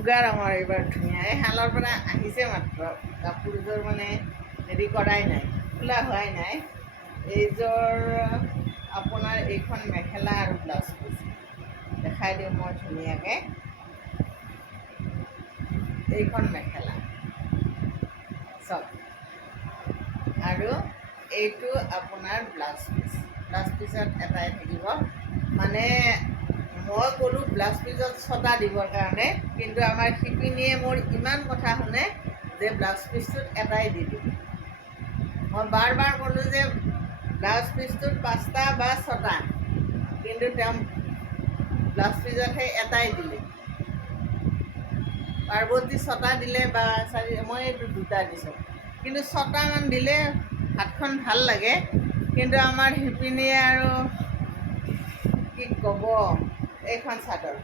মুগা ৰঙৰ এইবাৰ ধুনীয়া। এই শালৰ পৰা আহিছে মাত্ৰ। কাপোৰযোৰ মানে হেৰি কৰাই নাই, খোলা হোৱাই নাই। এইযোৰ আপোনাৰ এইখন মেখেলা আৰু ব্লাউজ পিচ দেখাই দিওঁ মই ধুনীয়াকৈ। এইখন মেখেলা। চব। আৰু এইটো আপোনাৰ ব্লাউজ পিচ। ব্লাউজ পিচত এটাই থাকিব। মানে ক'লোঁ ব্লাউজ পিচত ছটা দিবৰ কাৰণে কিন্তু আমাৰ শিপিনীয়ে মোৰ ইমান কথা শুনে যে ব্লাউজ পিচটোত এটাই দি দিম মই বাৰ বাৰ ক'লোঁ যে ব্লাউজ পিচটোত পাঁচটা বা ছটা কিন্তু তেওঁ ব্লাউজ পিচতহে এটাই দিলে। পাৰ্বতী ছটা দিলে বা চাৰি মই এইটো দুটা দিছোঁ। কিন্তু ছটামান দিলে হাতখন ভাল লাগে কিন্তু আমাৰ শিপিনীয়ে আৰু কি ক'ব? এইখন চাদৰ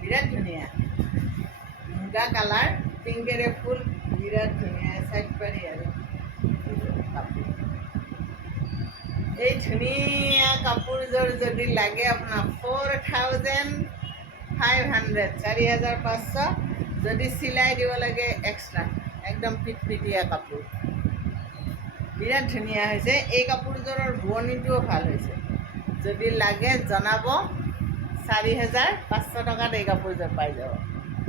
বিৰাট ধুনীয়া। মুগা কালাৰ পিংকেৰে ফুল বিৰাট ধুনীয়া চাইড পাৰি আৰু এই ধুনীয়া কাপোৰযোৰ যদি লাগে আপোনাক ফ'ৰ থাউজেণ্ড ফাইভ হাণ্ড্ৰেড চাৰি হাজাৰ পাঁচশো। যদি চিলাই দিব লাগে এক্সট্ৰা একদম পিটপিটিয়া কাপোৰ। বিৰাট ধুনীয়া হৈছে। এই কাপোৰযোৰৰ বোৱনীটোও ভালো হৈছে। যদি লাগে জনাব, চাৰি হেজাৰ পাঁচশো টকাত এই কাপোৰযোৰ পাই যাব।